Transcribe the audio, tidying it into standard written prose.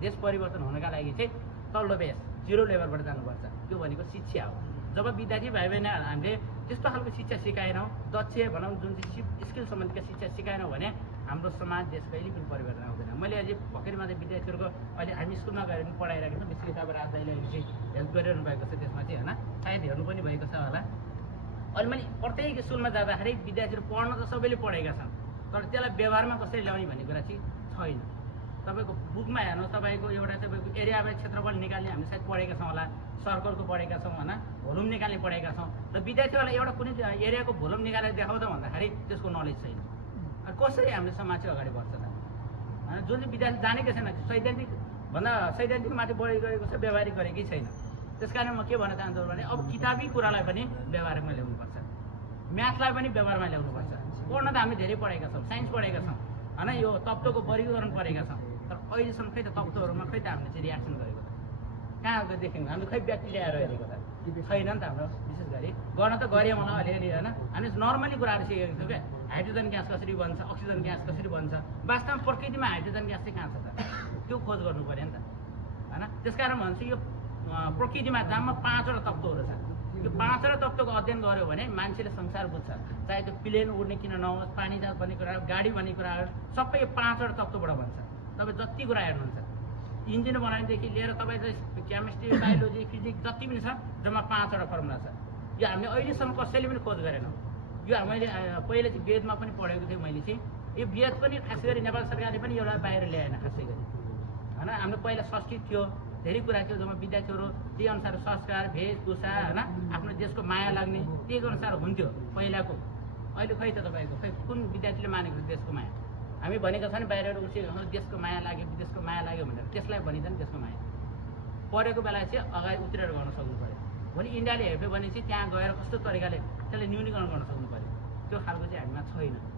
देश परिवर्तन हुनका लागि चाहिँ तल्लो बेस जिरो लेभलबाट जानुपर्छ। त्यो भनेको शिक्षा हो। जब विद्यार्थी भाइ बहिनी हामीले त्यस्तो खालको शिक्षा सिकाएनौँ, दक्ष भनौँ जुन चाहिँ स्किल सम्बन्धीका शिक्षा सिकाएनौँ भने हाम्रो समाज देश कहिले पनि परिवर्तन आउँदैन। मैले अझै भर्खरै मात्रै विद्यार्थीहरूको अहिले हामी स्कुलमा गएर पनि पढाइरहेको छ। विशेष अब राजदाईले चाहिँ हेल्प गरिरहनु भएको छ त्यसमा चाहिँ होइन, सायद हेर्नु पनि भएको छ होला। अहिले मैले प्रत्येक स्कुलमा जाँदाखेरि विद्यार्थीहरू पढ्न त सबैले पढेका छन्, तर त्यसलाई व्यवहारमा कसरी ल्याउने भन्ने कुरा चाहिँ छैन। तपाईँको बुकमा हेर्नुहोस्, तपाईँको एउटा तपाईँको एरियामा क्षेत्रफल निकाल्ने हामीले सायद पढेका छौँ होला, सर्कलको पढेका छौँ होइन, भोल्युम निकाल्ने पढेका छौँ। र विद्यार्थीहरूलाई एउटा कुनै एरियाको भोल्युम निकालेर देखाउँदा भन्दाखेरि त्यसको नलेज छैन। कसरी हामीले समाज चाहिँ अगाडि बढ्छ त होइन? जुन चाहिँ विद्यार्थी जानेकै छैन, सैद्धान्तिक माथि बढी गएको छ, व्यवहारिक गरेकै छैन। त्यस कारण म के भन्न चाहन्छु भने अब किताबी कुरालाई पनि व्यवहारमा ल्याउनुपर्छ, म्याथलाई पनि व्यवहारमा ल्याउनुपर्छ। पढ्न त हामी धेरै पढेका छौँ, साइन्स पढेका छौँ होइन, यो तत्त्वको वर्गीकरण पढेका छौँ, तर अहिलेसम्म खै त तत्त्वहरूमा खै त हामीले चाहिँ रियाक्सन गरेको त कहाँ देख्यौँ? हामीले खै व्यक्ति ल्याएर हेरेको त छैन नि त। हाम्रो विशेष गरी गर्न त गऱ्यौँ होला अलिअलि होइन, हामी नर्मली कुराहरू सिकेको छौँ क्या। हाइड्रोजन ग्यास कसरी बन्छ, अक्सिजन ग्यास कसरी बन्छ, वास्तवमा प्रकृतिमा हाइड्रोजन ग्यास चाहिँ कहाँ छ त? त्यो खोज गर्नु पऱ्यो नि त होइन। त्यस कारण भन्छु यो प्रकृतिमा जम्मा 5वटा तत्त्वहरू छ। यो 5वटा तत्त्वको अध्ययन गर्यो भने मान्छेले संसार बुझ्छ। चाहे त्यो प्लेन उड्ने किन नहोस्, पानी जहाज भन्ने कुरा, गाडी भन्ने कुराहरू सबै यो 5वटा तत्त्वबाट बन्छ। तपाईँ जति कुरा हेर्नुहुन्छ, इन्जिन बनाउनेदेखि लिएर तपाईँ चाहिँ केमिस्ट्री, बायोलोजी, फिजिक्स जति पनि छ, जम्मा 5वटा फर्मुला छ। यो हामीले अहिलेसम्म कसैले पनि खोज गरेनौँ। यो मैले पहिले चाहिँ वेदमा पनि पढेको थिएँ मैले चाहिँ। यो वेद पनि खास गरी नेपाल सरकारले पनि एउटा बाहिर ल्याएन खासै गरी होइन। हाम्रो पहिला संस्कृत थियो, धेरै कुरा थियो, जब विद्यार्थीहरू त्यही अनुसार संस्कार, वेशभूषा होइन, आफ्नो देशको माया लाग्ने त्यही अनुसार हुन्थ्यो पहिलाको। अहिले खै त तपाईँको खै कुन विद्यार्थीले मानेको छ देशको माया? हामी भनेको छ नि बाहिर उठ्यो देशको माया लाग्यो, विदेशको माया लाग्यो भनेर, त्यसलाई भनिन्छ नि देशको माया। पढेको बेला चाहिँ अगाडि उत्रेर गर्न सक्नु पऱ्यो। भोलि इन्डियाले हेर्यो भने चाहिँ त्यहाँ गएर कस्तो तरिकाले त्यसलाई न्यूनीकरण गर्न सक्नु पऱ्यो। त्यो खालको चाहिँ हामीमा छैन।